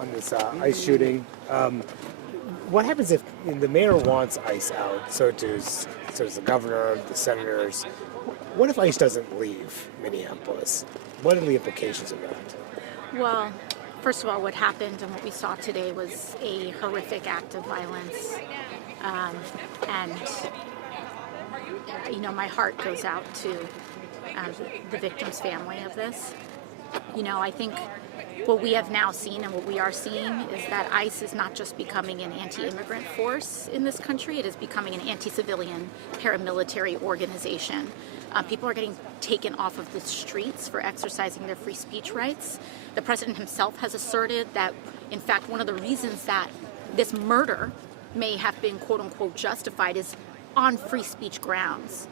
on this ICE shooting. What happens if the mayor wants ICE out? So does the governor, the senators. What if ICE doesn't leave Minneapolis? What are the implications of that? Well, first of all, what happened and what we saw today was a horrific act of violence. And my heart goes out to the victim's family of this. I think what we have now seen and what we are seeing is that ICE is not just becoming an anti-immigrant force in this country, it is becoming an anti-civilian paramilitary organization. People are getting taken off of the streets for exercising their free speech rights. The president himself has asserted that, in fact, one of the reasons that this murder may have been quote-unquote justified is on free speech grounds.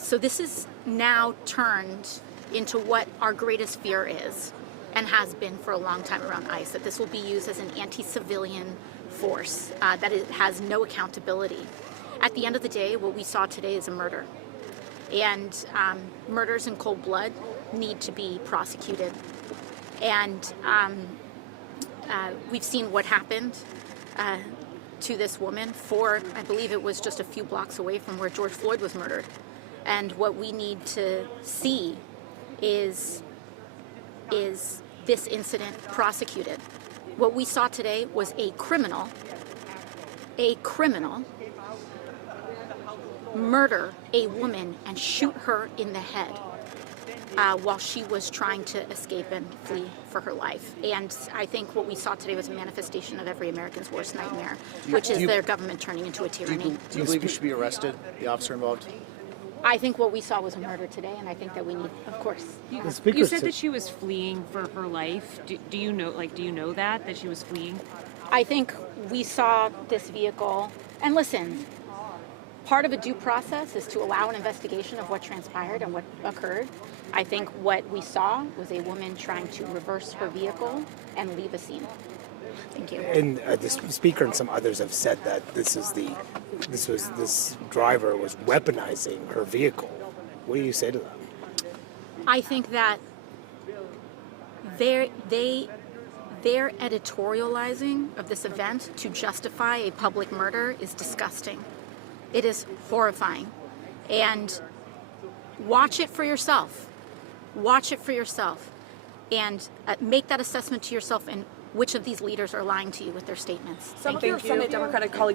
So this is now turned into what our greatest fear is and has been for a long time around ICE, that this will be used as an anti-civilian force, that it has no accountability. At the end of the day, what we saw today is a murder. And murders in cold blood need to be prosecuted. And we've seen what happened to this woman I believe it was just a few blocks away from where George Floyd was murdered. And what we need to see is this incident prosecuted. What we saw today was a criminal murder a woman and shoot her in the head while she was trying to escape and flee for her life. And I think what we saw today was a manifestation of every American's worst nightmare, which is their government turning into a tyranny. Do you believe he should be arrested, the officer involved? I think what we saw was a murder today, and I think that we need, of course. You said that she was fleeing for her life. Do you know that she was fleeing? I think we saw this vehicle, and listen, part of a due process is to allow an investigation of what transpired and what occurred. I think what we saw was a woman trying to reverse her vehicle and leave a scene. Thank you. And the speaker and some others have said that this driver was weaponizing her vehicle. What do you say to that? I think that their editorializing of this event to justify a public murder is disgusting. It is horrifying. And watch it for yourself. Watch it for yourself. And make that assessment to yourself and which of these leaders are lying to you with their statements. Some of your Senate Democratic colleagues